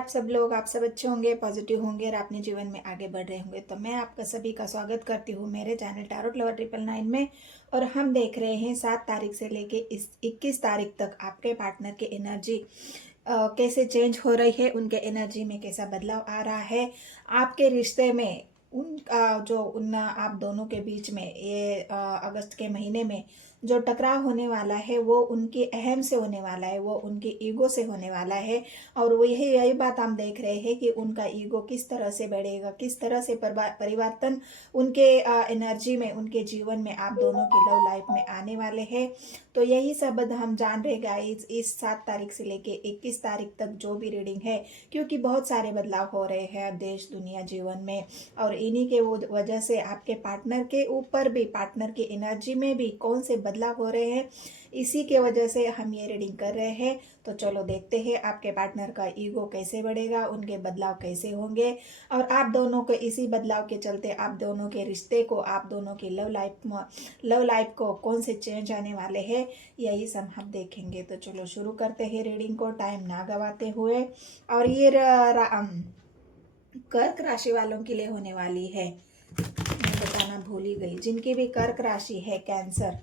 आप सब लोग, आप सब अच्छे होंगे, पॉजिटिव होंगे और अपने जीवन में आगे बढ़ रहे होंगे। तो मैं आपका सभी का स्वागत करती हूँ मेरे चैनल टैरोट लवर 999 में। और हम देख रहे हैं 7 तारीख से लेके इस 21 तारीख तक आपके पार्टनर की एनर्जी कैसे चेंज हो रही है, उनके एनर्जी में कैसा बदलाव आ रहा है, आपके रिश्ते में उनका जो उन आप दोनों के बीच में ये अगस्त के महीने में जो टकराव होने वाला है वो उनकी अहम से होने वाला है, वो उनकी ईगो से होने वाला है। और वो यही बात हम देख रहे हैं कि उनका ईगो किस तरह से बढ़ेगा, किस तरह से परिवर्तन उनके एनर्जी में, उनके जीवन में, आप दोनों की लव लाइफ में आने वाले हैं। तो यही सब हम जान रहे गाइस इस 7 तारीख से लेके 21 तारीख तक जो भी रीडिंग है, क्योंकि बहुत सारे बदलाव हो रहे हैं देश दुनिया जीवन में। और इन्हीं के वजह से आपके पार्टनर के ऊपर भी, पार्टनर की एनर्जी में भी कौन से बदलाव हो रहे हैं, इसी के वजह से हम ये रीडिंग कर रहे हैं। तो चलो देखते हैं आपके पार्टनर का ईगो कैसे बढ़ेगा, उनके बदलाव कैसे होंगे, और आप दोनों के इसी बदलाव के चलते आप दोनों के रिश्ते को, आप दोनों की लव लाइफ को कौन से चेंज आने वाले हैं, यही सब हम देखेंगे। तो चलो शुरू करते हैं रीडिंग को, टाइम ना गवाते हुए। और ये कर्क राशि वालों के लिए होने वाली है, मैं बताना भूल ही गई। जिनकी भी कर्क राशि है, कैंसर,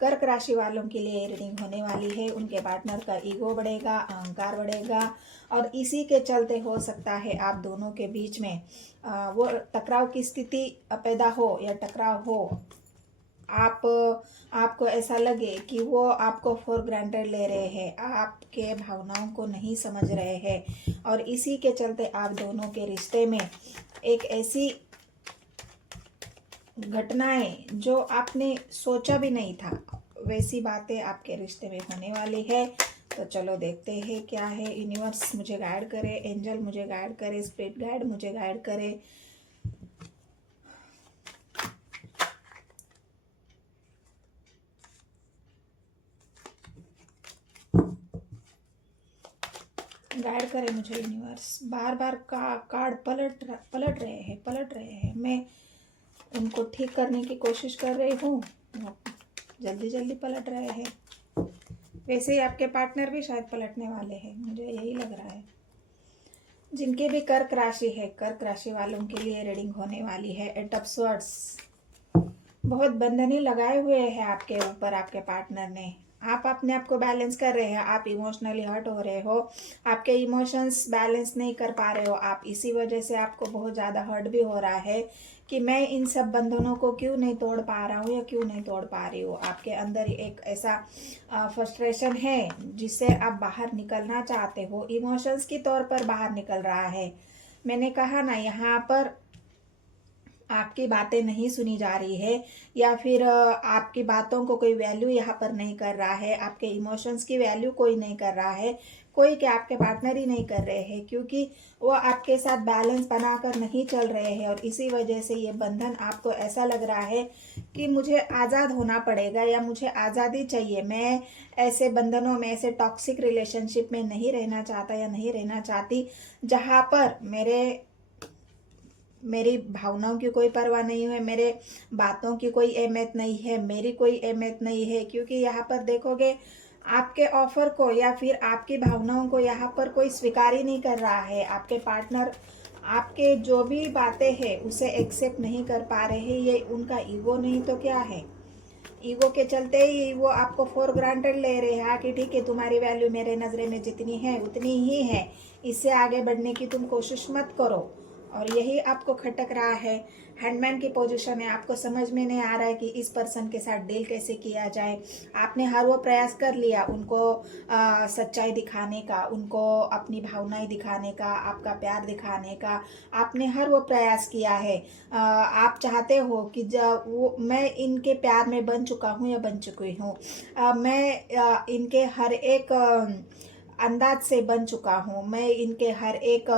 कर्क राशि वालों के लिए रीडिंग होने वाली है। उनके पार्टनर का ईगो बढ़ेगा, अहंकार बढ़ेगा, और इसी के चलते हो सकता है आप दोनों के बीच में वो टकराव की स्थिति पैदा हो, या टकराव हो, आपको ऐसा लगे कि वो आपको फॉर ग्रांटेड ले रहे हैं, आपके भावनाओं को नहीं समझ रहे हैं। और इसी के चलते आप दोनों के रिश्ते में एक ऐसी घटनाएं जो आपने सोचा भी नहीं था, वैसी बातें आपके रिश्ते में होने वाली है। तो चलो देखते हैं क्या है। यूनिवर्स मुझे गाइड करे, एंजल मुझे गाइड करे, स्पिरिट गाइड मुझे गाइड करे। गाइड करे मुझे यूनिवर्स। बार बार कार्ड पलट रहे हैं। मैं उनको ठीक करने की कोशिश कर रही हूँ, जल्दी पलट रहे हैं। वैसे ही आपके पार्टनर भी शायद पलटने वाले हैं, मुझे यही लग रहा है। जिनके भी कर्क राशि है, कर्क राशि वालों के लिए रीडिंग होने वाली है। एट ऑफ स्वॉर्ड्स, बहुत बंधने लगाए हुए हैं आपके ऊपर आपके पार्टनर ने। आप अपने आप को बैलेंस कर रहे हैं, आप इमोशनली हर्ट हो रहे हो, आपके इमोशंस बैलेंस नहीं कर पा रहे हो आप। इसी वजह से आपको बहुत ज़्यादा हर्ट भी हो रहा है कि मैं इन सब बंधनों को क्यों नहीं तोड़ पा रहा हूँ या क्यों नहीं तोड़ पा रही हूँ। आपके अंदर एक ऐसा फ्रस्ट्रेशन है जिससे आप बाहर निकलना चाहते हो, इमोशंस की तौर पर बाहर निकल रहा है। मैंने कहा ना, यहाँ पर आपकी बातें नहीं सुनी जा रही है, या फिर आपकी बातों को कोई वैल्यू यहाँ पर नहीं कर रहा है, आपके इमोशंस की वैल्यू कोई नहीं कर रहा है, कोई क्या आपके पार्टनर ही नहीं कर रहे हैं, क्योंकि वो आपके साथ बैलेंस बनाकर नहीं चल रहे हैं। और इसी वजह से ये बंधन आपको ऐसा लग रहा है कि मुझे आज़ाद होना पड़ेगा, या मुझे आज़ादी चाहिए, मैं ऐसे बंधनों में, ऐसे टॉक्सिक रिलेशनशिप में नहीं रहना चाहता या नहीं रहना चाहती जहाँ पर मेरी भावनाओं की कोई परवाह नहीं है, मेरे बातों की कोई अहमियत नहीं है, मेरी कोई अहमियत नहीं है। क्योंकि यहाँ पर देखोगे आपके ऑफर को या फिर आपकी भावनाओं को यहाँ पर कोई स्वीकार ही नहीं कर रहा है। आपके पार्टनर आपके जो भी बातें हैं उसे एक्सेप्ट नहीं कर पा रहे हैं। ये उनका ईगो नहीं तो क्या है, ईगो के चलते ही वो आपको फॉर ग्रांटेड ले रहे हैं कि ठीक है, तुम्हारी वैल्यू मेरे नज़रे में जितनी है उतनी ही है, इससे आगे बढ़ने की तुम कोशिश मत करो। और यही आपको खटक रहा है। हैंडमैन की पोजीशन है, आपको समझ में नहीं आ रहा है कि इस पर्सन के साथ डील कैसे किया जाए। आपने हर वो प्रयास कर लिया उनको सच्चाई दिखाने का, उनको अपनी भावनाएं दिखाने का, आपका प्यार दिखाने का, आपने हर वो प्रयास किया है। आप चाहते हो कि जब मैं इनके प्यार में बन चुका हूँ या बन चुकी हूँ, मैं इनके हर एक अंदाज से बन चुका हूँ, मैं इनके हर एक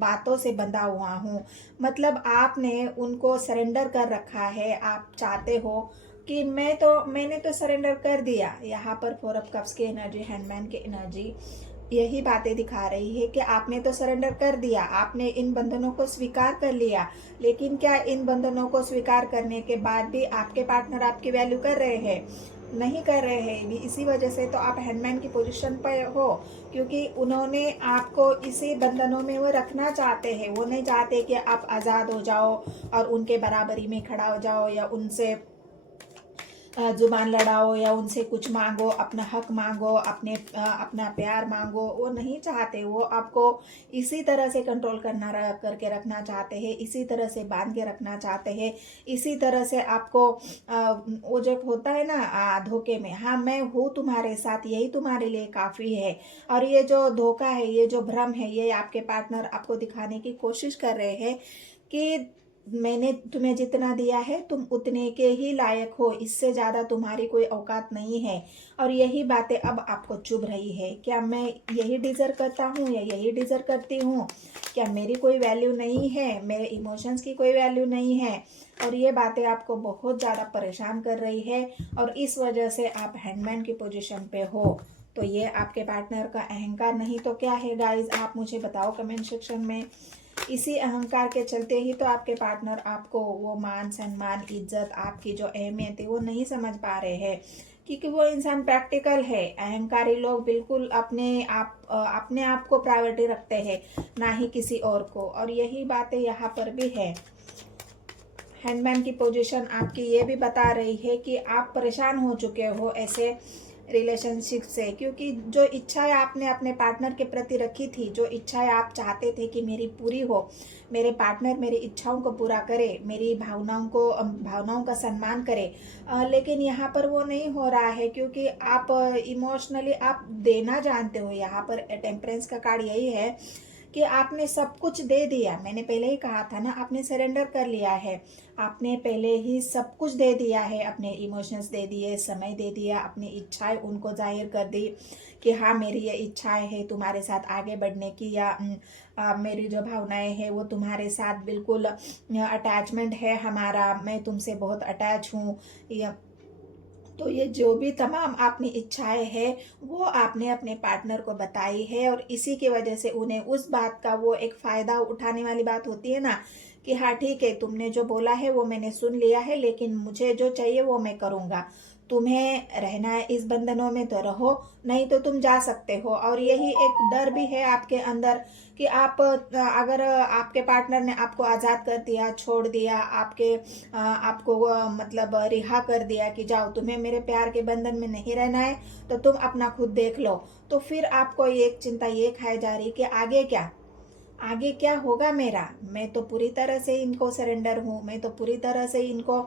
बातों से बंधा हुआ हूँ। मतलब आपने उनको सरेंडर कर रखा है। आप चाहते हो कि मैंने तो सरेंडर कर दिया। यहाँ पर 4 ऑफ कप्स की एनर्जी, हैंडमैन की एनर्जी यही बातें दिखा रही है कि आपने तो सरेंडर कर दिया, आपने इन बंधनों को स्वीकार कर लिया। लेकिन क्या इन बंधनों को स्वीकार करने के बाद भी आपके पार्टनर आपकी वैल्यू कर रहे हैं? नहीं कर रहे हैं, इसी वजह से तो आप हैंडमैन की पोजीशन पर हो, क्योंकि उन्होंने आपको इसी बंधनों में वो रखना चाहते हैं। वो नहीं चाहते कि आप आज़ाद हो जाओ और उनके बराबरी में खड़ा हो जाओ, या उनसे जुबान लड़ाओ, या उनसे कुछ मांगो, अपना हक मांगो, अपना प्यार मांगो। वो नहीं चाहते। वो आपको इसी तरह से कंट्रोल करके रखना चाहते हैं, इसी तरह से बांध के रखना चाहते हैं, इसी तरह से आपको वो जो होता है ना धोखे में, हाँ मैं हूँ तुम्हारे साथ, यही तुम्हारे लिए काफ़ी है। और ये जो धोखा है, ये जो भ्रम है, ये आपके पार्टनर आपको दिखाने की कोशिश कर रहे हैं कि मैंने तुम्हें जितना दिया है तुम उतने के ही लायक हो, इससे ज़्यादा तुम्हारी कोई औकात नहीं है। और यही बातें अब आपको चुभ रही है। क्या मैं यही डिज़र्व करता हूँ, या यही डिज़र्व करती हूँ? क्या मेरी कोई वैल्यू नहीं है, मेरे इमोशंस की कोई वैल्यू नहीं है? और ये बातें आपको बहुत ज़्यादा परेशान कर रही है, और इस वजह से आप हैंडमैन की पोजीशन पे हो। तो ये आपके पार्टनर का अहंकार नहीं तो क्या है गाइज? आप मुझे बताओ कमेंट सेक्शन में। इसी अहंकार के चलते ही तो आपके पार्टनर आपको वो मान सम्मान इज्जत, आपकी जो अहमियत है वो नहीं समझ पा रहे हैं, क्योंकि वो इंसान प्रैक्टिकल है। अहंकारी लोग बिल्कुल अपने आप को प्रायोरिटी रखते हैं, ना ही किसी और को। और यही बातें यहाँ पर भी है। हैंडमैन की पोजीशन आपकी ये भी बता रही है कि आप परेशान हो चुके हो ऐसे रिलेशनशिप से, क्योंकि जो इच्छाएं आपने अपने पार्टनर के प्रति रखी थी, जो इच्छाएं आप चाहते थे कि मेरी पूरी हो, मेरे पार्टनर मेरी इच्छाओं को पूरा करे, मेरी भावनाओं का सम्मान करे, लेकिन यहाँ पर वो नहीं हो रहा है, क्योंकि आप इमोशनली आप देना जानते हो। यहाँ पर टेम्परेंस का कार्ड यही है कि आपने सब कुछ दे दिया। मैंने पहले ही कहा था ना, आपने सरेंडर कर लिया है। आपने पहले ही सब कुछ दे दिया है, अपने इमोशंस दे दिए, समय दे दिया, अपनी इच्छाएं उनको जाहिर कर दी कि हाँ मेरी ये इच्छाएं है तुम्हारे साथ आगे बढ़ने की, या मेरी जो भावनाएं हैं वो तुम्हारे साथ बिल्कुल अटैचमेंट है हमारा, मैं तुमसे बहुत अटैच हूँ। या तो ये जो भी तमाम आपने इच्छाएं हैं वो आपने अपने पार्टनर को बताई है, और इसी की वजह से उन्हें उस बात का वो एक फ़ायदा उठाने वाली बात होती है ना, कि हाँ ठीक है तुमने जो बोला है वो मैंने सुन लिया है, लेकिन मुझे जो चाहिए वो मैं करूँगा। तुम्हें रहना है इस बंधनों में तो रहो, नहीं तो तुम जा सकते हो। और यही एक डर भी है आपके अंदर कि आप अगर आपके पार्टनर ने आपको आज़ाद कर दिया, छोड़ दिया, आपको मतलब रिहा कर दिया कि जाओ तुम्हें मेरे प्यार के बंधन में नहीं रहना है, तो तुम अपना खुद देख लो। तो फिर आपको एक चिंता ये खाई जा रही कि आगे क्या, आगे क्या होगा मेरा? मैं तो पूरी तरह से इनको सरेंडर हूँ, मैं तो पूरी तरह से इनको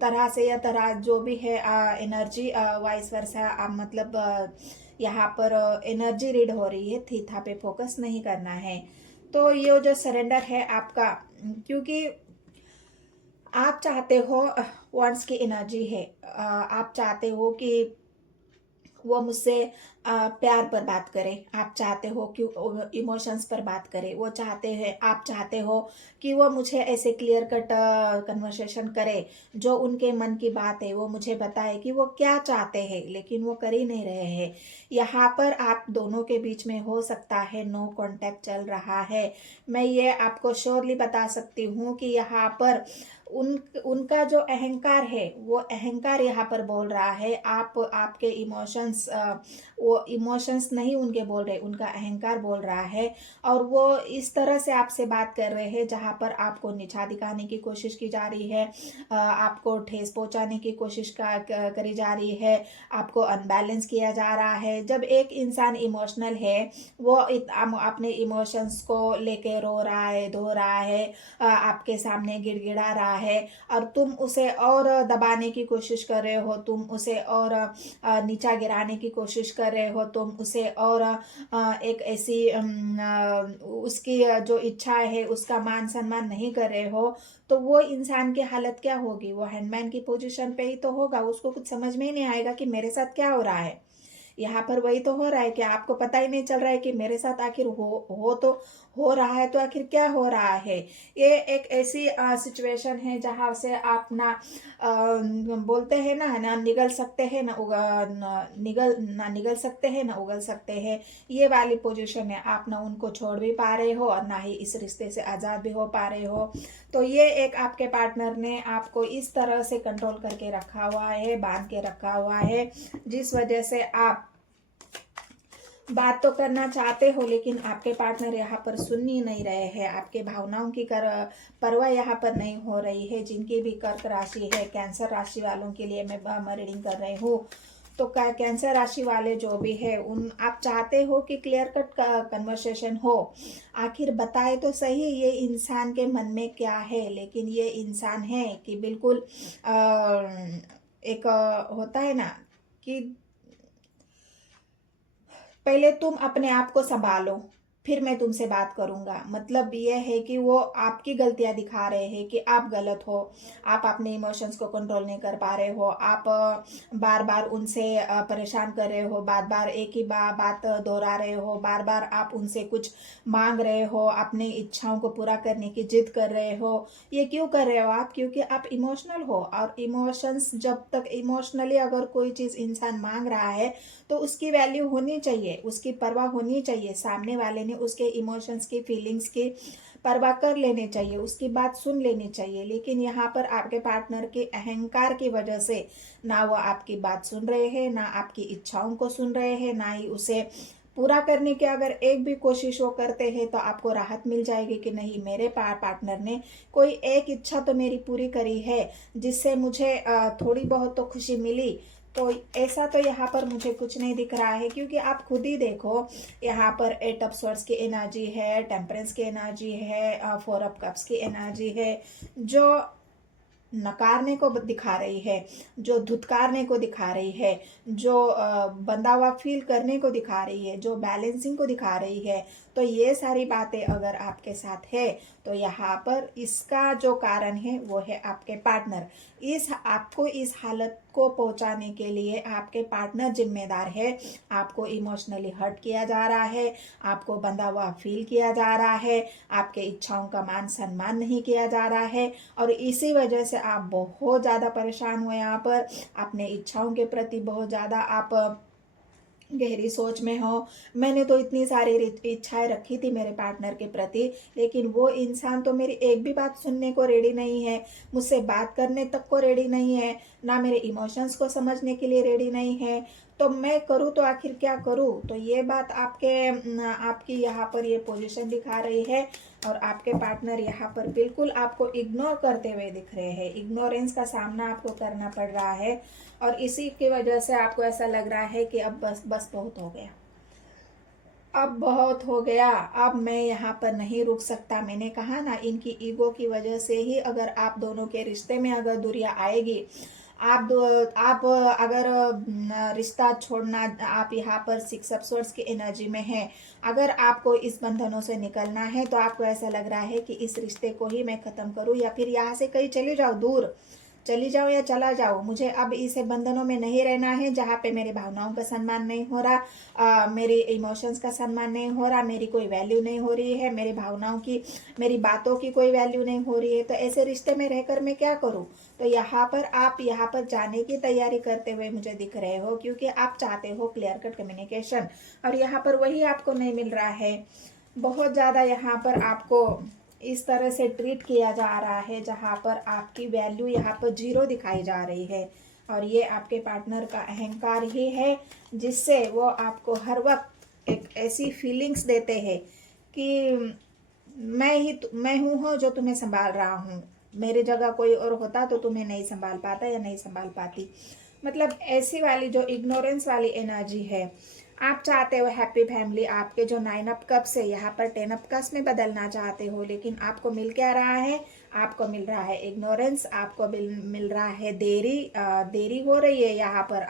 तरह से या तरह जो भी है एनर्जी वाइस वर्सा, मतलब यहाँ पर एनर्जी रीड हो रही है, थीथा पे फोकस नहीं करना है। तो ये जो सरेंडर है आपका, क्योंकि आप चाहते हो, वॉन्ट्स की एनर्जी है, आप चाहते हो कि वो मुझसे प्यार पर बात करे, आप चाहते हो कि इमोशंस पर बात करे, वो चाहते हैं, आप चाहते हो कि वो मुझे ऐसे क्लियर कट कन्वर्सेशन करे, जो उनके मन की बात है वो मुझे बताए कि वो क्या चाहते हैं, लेकिन वो कर ही नहीं रहे हैं। यहाँ पर आप दोनों के बीच में हो सकता है नो कांटेक्ट चल रहा है। मैं ये आपको श्योरली बता सकती हूँ कि यहाँ पर उनका जो अहंकार है वो अहंकार यहाँ पर बोल रहा है। आपके इमोशंस, वो इमोशंस नहीं उनके बोल रहे, उनका अहंकार बोल रहा है। और वो इस तरह से आपसे बात कर रहे हैं जहाँ पर आपको नीचा दिखाने की कोशिश की जा रही है, आपको ठेस पहुँचाने की कोशिश करी जा रही है, आपको अनबैलेंस किया जा रहा है। जब एक इंसान इमोशनल है, वो अपने इमोशंस को लेके रो रहा है, धो रहा है, आपके सामने गिड़गिड़ा रहा है, और तुम उसे और दबाने की कोशिश कर रहे हो, तुम उसे और नीचा गिराने की कोशिश कर रहे हो, तुम उसे और एक ऐसी उसकी जो इच्छा है उसका मान सम्मान नहीं कर रहे हो, तो वो इंसान की हालत क्या होगी? वो हैंडमैन की पोजीशन पे ही तो होगा। उसको कुछ समझ में ही नहीं आएगा कि मेरे साथ क्या हो रहा है। यहाँ पर वही तो हो रहा है कि आपको पता ही नहीं चल रहा है कि मेरे साथ आखिर हो तो हो रहा है तो आखिर क्या हो रहा है। ये एक ऐसी सिचुएशन है जहाँ से आप ना बोलते हैं ना निगल सकते हैं ना निगल सकते हैं ना उगल सकते हैं। ये वाली पोजीशन है, आप ना उनको छोड़ भी पा रहे हो और ना ही इस रिश्ते से आज़ाद भी हो पा रहे हो। तो ये एक आपके पार्टनर ने आपको इस तरह से कंट्रोल करके रखा हुआ है, बांध के रखा हुआ है, जिस वजह से आप बात तो करना चाहते हो लेकिन आपके पार्टनर यहाँ पर सुन ही नहीं रहे हैं। आपके भावनाओं की परवाह यहाँ पर नहीं हो रही है। जिनकी भी कर्क राशि है, कैंसर राशि वालों के लिए मैं रीडिंग कर रही हूँ। तो कैंसर राशि वाले जो भी है उन आप चाहते हो कि क्लियर कट कन्वर्सेशन हो। आखिर बताए तो सही ये इंसान के मन में क्या है। लेकिन ये इंसान है कि बिल्कुल एक होता है ना कि पहले तुम अपने आप को संभालो, फिर मैं तुमसे बात करूंगा। मतलब ये है कि वो आपकी गलतियां दिखा रहे हैं कि आप गलत हो, आप अपने इमोशंस को कंट्रोल नहीं कर पा रहे हो, आप बार बार उनसे परेशान कर रहे हो, बार बार एक ही बात दोहरा रहे हो, बार बार आप उनसे कुछ मांग रहे हो, अपनी इच्छाओं को पूरा करने की जिद कर रहे हो। ये क्यों कर रहे हो आप? क्योंकि आप इमोशनल हो, और इमोशंस जब तक इमोशनली अगर कोई चीज़ इंसान मांग रहा है तो उसकी वैल्यू होनी चाहिए, उसकी परवाह होनी चाहिए। सामने वाले ने उसके इमोशंस की, फीलिंग्स की परवाह कर लेनी चाहिए, उसकी बात सुन लेनी चाहिए। लेकिन यहाँ पर आपके पार्टनर के अहंकार की वजह से ना वो आपकी बात सुन रहे हैं, ना आपकी इच्छाओं को सुन रहे हैं, ना ही उसे पूरा करने की अगर एक भी कोशिश वो करते हैं तो आपको राहत मिल जाएगी कि नहीं, मेरे पार्टनर ने कोई एक इच्छा तो मेरी पूरी करी है, जिससे मुझे थोड़ी बहुत तो खुशी मिली। तो ऐसा तो यहाँ पर मुझे कुछ नहीं दिख रहा है। क्योंकि आप खुद ही देखो, यहाँ पर 8 ऑफ स्वॉर्ड्स की एनर्जी है, टेम्परेंस की एनर्जी है, 4 ऑफ कप्स की एनर्जी है, जो नकारने को दिखा रही है, जो धुतकारने को दिखा रही है, जो बंधा हुआ फील करने को दिखा रही है, जो बैलेंसिंग को दिखा रही है। तो ये सारी बातें अगर आपके साथ है तो यहाँ पर इसका जो कारण है वो है आपके पार्टनर। आपको इस हालत को पहुंचाने के लिए आपके पार्टनर जिम्मेदार है। आपको इमोशनली हर्ट किया जा रहा है, आपको बंधा हुआ फील किया जा रहा है, आपके इच्छाओं का मान सम्मान नहीं किया जा रहा है, और इसी वजह से आप बहुत ज़्यादा परेशान हुए। यहाँ पर अपने इच्छाओं के प्रति बहुत ज़्यादा आप गहरी सोच में हो। मैंने तो इतनी सारी इच्छाएं रखी थी मेरे पार्टनर के प्रति, लेकिन वो इंसान तो मेरी एक भी बात सुनने को रेडी नहीं है, मुझसे बात करने तक को रेडी नहीं है, ना मेरे इमोशंस को समझने के लिए रेडी नहीं है। तो मैं करूँ तो आखिर क्या करूँ? तो ये बात आपकी यहाँ पर ये पोजीशन दिखा रही है। और आपके पार्टनर यहाँ पर बिल्कुल आपको इग्नोर करते हुए दिख रहे हैं, इग्नोरेंस का सामना आपको करना पड़ रहा है। और इसी की वजह से आपको ऐसा लग रहा है कि अब बस बस बहुत हो गया, अब बहुत हो गया, अब मैं यहाँ पर नहीं रुक सकता। मैंने कहा ना, इनकी ईगो की वजह से ही अगर आप दोनों के रिश्ते में अगर दूरियां आएगी, आप अगर रिश्ता छोड़ना, आप यहाँ पर 6 ऑफ स्वॉर्ड्स की एनर्जी में है, अगर आपको इस बंधनों से निकलना है तो आपको ऐसा लग रहा है कि इस रिश्ते को ही मैं ख़त्म करूँ, या फिर यहाँ से कहीं चले जाओ, दूर चली जाओ या चला जाओ। मुझे अब इसे बंधनों में नहीं रहना है जहाँ पे मेरी भावनाओं का सम्मान नहीं हो रहा, मेरे इमोशंस का सम्मान नहीं हो रहा, मेरी कोई वैल्यू नहीं हो रही है, मेरी भावनाओं की, मेरी बातों की कोई वैल्यू नहीं हो रही है। तो ऐसे रिश्ते में रहकर मैं क्या करूँ? तो यहाँ पर आप यहाँ पर जाने की तैयारी करते हुए मुझे दिख रहे हो, क्योंकि आप चाहते हो क्लियर कट कम्युनिकेशन, और यहाँ पर वही आपको नहीं मिल रहा है। बहुत ज़्यादा यहाँ पर आपको इस तरह से ट्रीट किया जा रहा है जहाँ पर आपकी वैल्यू यहाँ पर 0 दिखाई जा रही है। और ये आपके पार्टनर का अहंकार ही है, जिससे वो आपको हर वक्त एक ऐसी फीलिंग्स देते हैं कि मैं हूँ जो तुम्हें संभाल रहा हूँ, मेरी जगह कोई और होता तो तुम्हें नहीं संभाल पाता या नहीं संभाल पाती। मतलब ऐसी वाली जो इग्नोरेंस वाली एनर्जी है। आप चाहते हो हैप्पी फैमिली, आपके जो 9 ऑफ कप्स है यहाँ पर 10 ऑफ कप्स में बदलना चाहते हो, लेकिन आपको मिल क्या रहा है? आपको मिल रहा है इग्नोरेंस, आपको मिल रहा है देरी हो रही है यहाँ पर,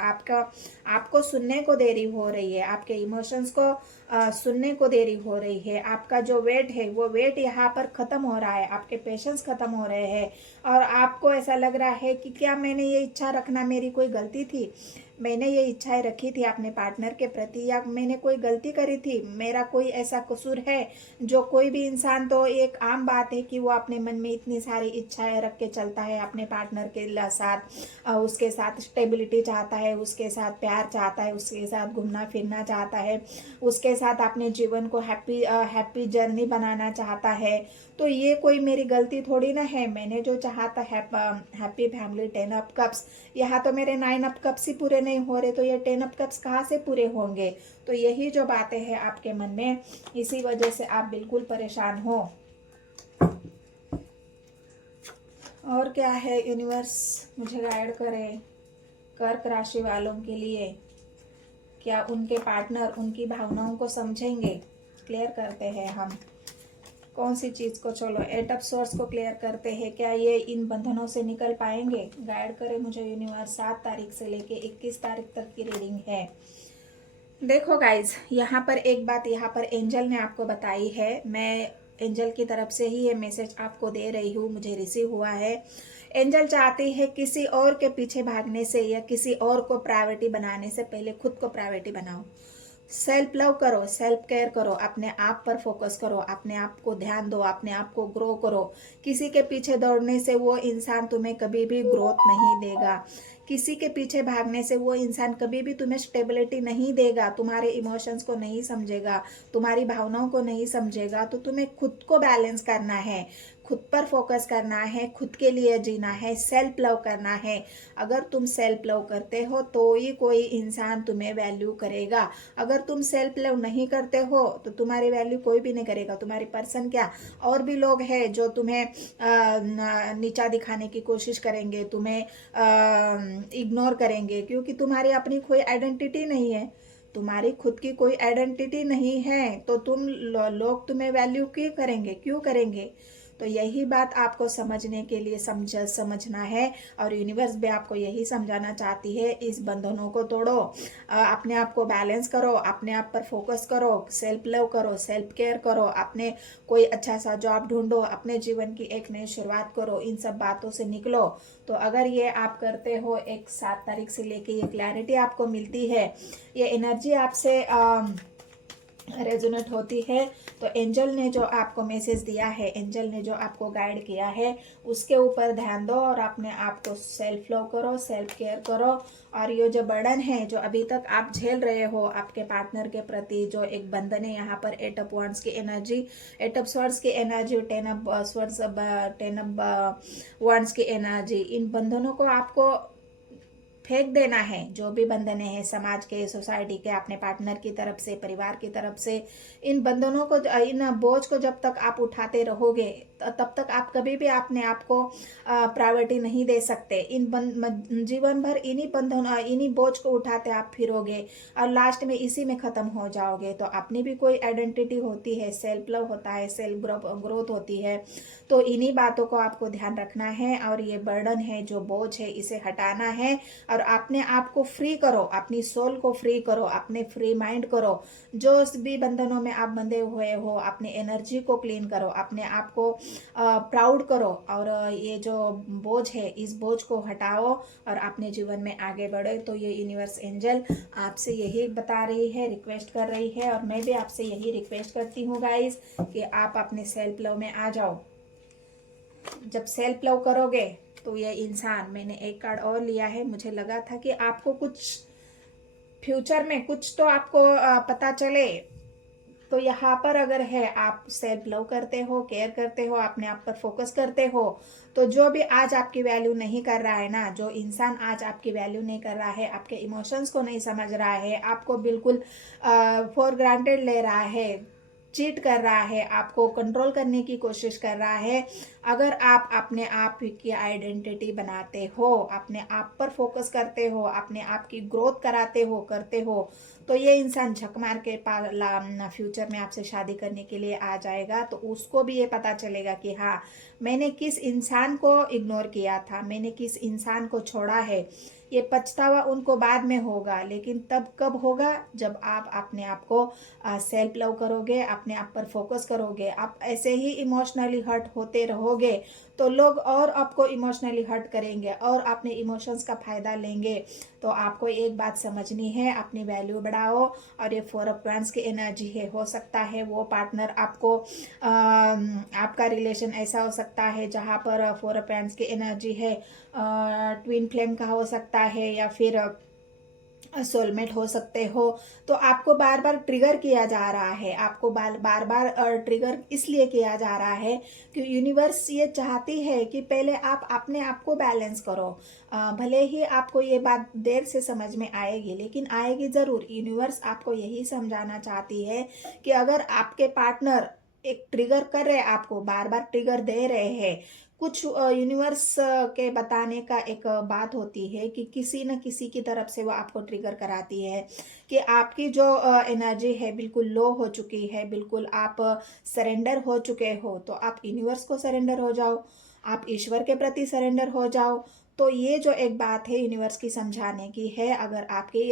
आपको सुनने को देरी हो रही है, आपके इमोशंस को सुनने को देरी हो रही है। आपका जो वेट है वो वेट यहाँ पर ख़त्म हो रहा है, आपके पेशेंस ख़त्म हो रहे हैं और आपको ऐसा लग रहा है कि क्या मैंने ये इच्छा रखना मेरी कोई गलती थी, मैंने ये इच्छाएं रखी थी अपने पार्टनर के प्रति, या मैंने कोई गलती करी थी, मेरा कोई ऐसा कसूर है। जो कोई भी इंसान, तो एक आम बात है कि वो अपने मन में इतनी सारी इच्छाएं रख के चलता है अपने पार्टनर के साथ, उसके साथ स्टेबिलिटी चाहता है, उसके साथ प्यार चाहता है, उसके साथ घूमना फिरना चाहता है, उसके साथ अपने जीवन को हैप्पी जर्नी बनाना चाहता है। तो ये कोई मेरी गलती थोड़ी ना है, मैंने जो चाहा था हैप्पी फैमिली 10 अप कप्स, यहाँ तो मेरे 9 अप कप्स ही पूरे नहीं हो रहे, तो ये 10 अप कप्स कहाँ से पूरे होंगे। तो यही जो बातें हैं आपके मन में, इसी वजह से आप बिल्कुल परेशान हो। और क्या है यूनिवर्स, मुझे गाइड करे कर्क राशि वालों के लिए, क्या उनके पार्टनर उनकी भावनाओं को समझेंगे। क्लियर करते हैं हम कौन सी चीज़ को। चलो 8 ऑफ सोर्स को क्लियर करते हैं, क्या ये इन बंधनों से निकल पाएंगे। गाइड करें मुझे यूनिवर्स। 7 तारीख से लेके 21 तारीख तक की रीडिंग है। देखो गाइज, यहाँ पर एक बात यहाँ पर एंजल ने आपको बताई है, मैं एंजल की तरफ से ही ये मैसेज आपको दे रही हूँ, मुझे रिसीव हुआ है। एंजल चाहती है किसी और के पीछे भागने से या किसी और को प्रायोरिटी बनाने से पहले खुद को प्रायोरिटी बनाओ। सेल्फ लव करो, सेल्फ केयर करो, अपने आप पर फोकस करो, अपने आप को ध्यान दो, अपने आप को ग्रो करो। किसी के पीछे दौड़ने से वो इंसान तुम्हें कभी भी ग्रोथ नहीं देगा। किसी के पीछे भागने से वो इंसान कभी भी तुम्हें स्टेबिलिटी नहीं देगा, तुम्हारे इमोशंस को नहीं समझेगा, तुम्हारी भावनाओं को नहीं समझेगा। तो तुम्हें खुद को बैलेंस करना है, खुद पर फोकस करना है, खुद के लिए जीना है, सेल्फ लव करना है। अगर तुम सेल्फ लव करते हो तो ही कोई इंसान तुम्हें वैल्यू करेगा। अगर तुम सेल्फ लव नहीं करते हो तो तुम्हारी वैल्यू कोई भी नहीं करेगा। तुम्हारी पर्सन क्या, और भी लोग हैं जो तुम्हें नीचा दिखाने की कोशिश करेंगे, तुम्हें इग्नोर करेंगे, क्योंकि तुम्हारी अपनी कोई आइडेंटिटी नहीं है, तुम्हारी खुद की कोई आइडेंटिटी नहीं है। तो लोग तुम्हें वैल्यू क्यों करेंगे। तो यही बात आपको समझने के लिए समझना है, और यूनिवर्स भी आपको यही समझाना चाहती है। इस बंधनों को तोड़ो, अपने आप को बैलेंस करो, अपने आप पर फोकस करो, सेल्फ लव करो, सेल्फ केयर करो, अपने कोई अच्छा सा जॉब ढूंढो, अपने जीवन की एक नई शुरुआत करो, इन सब बातों से निकलो। तो अगर ये आप करते हो, एक 7 तारीख से लेके ये क्लैरिटी आपको मिलती है, ये एनर्जी आपसे रेजोनेट होती है, तो एंजल ने जो आपको मैसेज दिया है, एंजल ने जो आपको गाइड किया है, उसके ऊपर ध्यान दो और अपने आप को सेल्फ लव करो, सेल्फ केयर करो। और ये जो बर्डन है जो अभी तक आप झेल रहे हो आपके पार्टनर के प्रति, जो एक बंधन है यहाँ पर 8 ऑफ वांड्स की एनर्जी, 8 ऑफ स्वॉर्ड्स की energy, 10 of swords, 10 of wands की एनर्जी, इन बंधनों को आपको फेंक देना है। जो भी बंधने हैं समाज के, सोसाइटी के, अपने पार्टनर की तरफ से, परिवार की तरफ से, इन बंधनों को, इन बोझ को जब तक आप उठाते रहोगे तब तक आप कभी भी अपने आप को प्रायोरिटी नहीं दे सकते। जीवन भर इन्हीं बोझ को उठाते आप फिरोगे और लास्ट में इसी में खत्म हो जाओगे। तो अपनी भी कोई आइडेंटिटी होती है, सेल्फ लव होता है, सेल्फ ग्रोथ होती है। तो इन्हीं बातों को आपको ध्यान रखना है, और ये बर्डन है, जो बोझ है, इसे हटाना है और अपने आप को फ्री करो, अपनी सोल को फ्री करो, अपने फ्री माइंड करो। जो भी बंधनों में आप बंधे हुए हो, अपनी एनर्जी को क्लीन करो, अपने आप को प्राउड करो, और ये जो बोझ है, इस बोझ को हटाओ और अपने जीवन में आगे बढ़े। तो ये यूनिवर्स एंजल आपसे यही बता रही है, रिक्वेस्ट कर रही है, और मैं भी आपसे यही रिक्वेस्ट करती हूँ गाइज कि आप अपने सेल्फ लव में आ जाओ। जब सेल्फ लव करोगे तो ये इंसान, मैंने एक कार्ड और लिया है, मुझे लगा था कि आपको कुछ फ्यूचर में कुछ तो आपको पता चले। तो यहाँ पर अगर है, आप सेल्फ लव करते हो, केयर करते हो, अपने आप पर फोकस करते हो, तो जो भी आज आपकी वैल्यू नहीं कर रहा है ना, जो इंसान आज आपकी वैल्यू नहीं कर रहा है, आपके इमोशंस को नहीं समझ रहा है, आपको बिल्कुल फॉर ग्रांटेड ले रहा है, चीट कर रहा है, आपको कंट्रोल करने की कोशिश कर रहा है, अगर आप अपने आप की आइडेंटिटी बनाते हो, अपने आप पर फोकस करते हो, अपने आप की ग्रोथ करते हो, तो ये इंसान झक मार के फ्यूचर में आपसे शादी करने के लिए आ जाएगा। तो उसको भी ये पता चलेगा कि हाँ, मैंने किस इंसान को इग्नोर किया था, मैंने किस इंसान को छोड़ा है। ये पछतावा उनको बाद में होगा, लेकिन तब कब होगा, जब आप अपने आप को सेल्फ लव करोगे, अपने आप पर फोकस करोगे। आप ऐसे ही इमोशनली हर्ट होते रहोगे तो लोग और आपको इमोशनली हर्ट करेंगे और अपने इमोशंस का फायदा लेंगे। तो आपको एक बात समझनी है, अपनी वैल्यू बढ़ाओ। और ये 4 ऑफ वांड्स की एनर्जी है, हो सकता है वो पार्टनर आपको आपका रिलेशन ऐसा हो सकता है जहाँ पर 4 ऑफ वांड्स की एनर्जी है, ट्विन फ्लेम का हो सकता है या फिर सोलमेट हो सकते हो। तो आपको बार बार ट्रिगर किया जा रहा है, आपको बार बार ट्रिगर इसलिए किया जा रहा है कि यूनिवर्स ये चाहती है कि पहले आप अपने आप को बैलेंस करो। भले ही आपको ये बात देर से समझ में आएगी, लेकिन आएगी ज़रूर। यूनिवर्स आपको यही समझाना चाहती है कि अगर आपके पार्टनर एक ट्रिगर कर रहे, आपको बार बार ट्रिगर दे रहे हैं, कुछ यूनिवर्स के बताने का एक बात होती है कि किसी न किसी की तरफ से वो आपको ट्रिगर कराती है कि आपकी जो एनर्जी है बिल्कुल लो हो चुकी है, बिल्कुल आप सरेंडर हो चुके हो। तो आप यूनिवर्स को सरेंडर हो जाओ, आप ईश्वर के प्रति सरेंडर हो जाओ। तो ये जो एक बात है यूनिवर्स की समझाने की है। अगर आपकी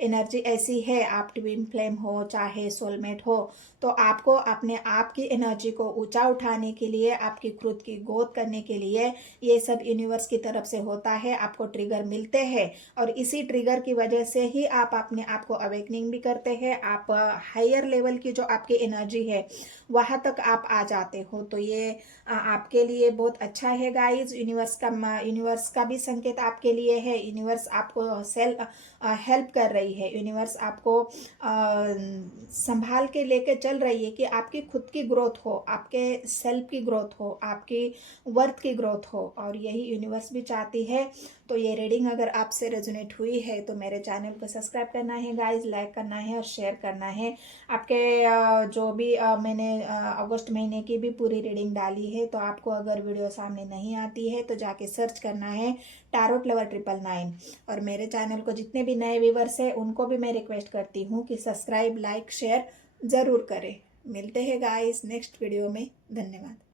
एनर्जी ऐसी है, आप ट्विन फ्लेम हो चाहे सोलमेट हो, तो आपको अपने आप की एनर्जी को ऊंचा उठाने के लिए, आपकी खुद की ग्रोथ करने के लिए ये सब यूनिवर्स की तरफ से होता है। आपको ट्रिगर मिलते हैं और इसी ट्रिगर की वजह से ही आप अपने आप को अवेकनिंग भी करते हैं। आप हायर लेवल की जो आपकी एनर्जी है वहाँ तक आप आ जाते हो। तो ये आपके लिए बहुत अच्छा है गाइज। यूनिवर्स का भी संकेत आपके लिए है। यूनिवर्स आपको हेल्प कर रही है। यूनिवर्स आपको संभाल के लेके चल रही है कि आपकी खुद की ग्रोथ हो, आपके सेल्फ की ग्रोथ हो, आपकी वर्थ की ग्रोथ हो। और यही यूनिवर्स भी चाहती है। तो ये रीडिंग अगर आपसे रेजोनेट हुई है तो मेरे चैनल को सब्सक्राइब करना है गाइज, लाइक करना है और शेयर करना है। आपके जो भी मैंने अगस्त महीने की भी पूरी रीडिंग डाली है, तो आपको अगर वीडियो सामने नहीं आती है तो जाके सर्च करना है टैरोट लवर 999। और मेरे चैनल को जितने भी नए व्यूवर्स हैं उनको भी मैं रिक्वेस्ट करती हूँ कि सब्सक्राइब, लाइक, शेयर ज़रूर करें। मिलते हैं गाइस नेक्स्ट वीडियो में। धन्यवाद।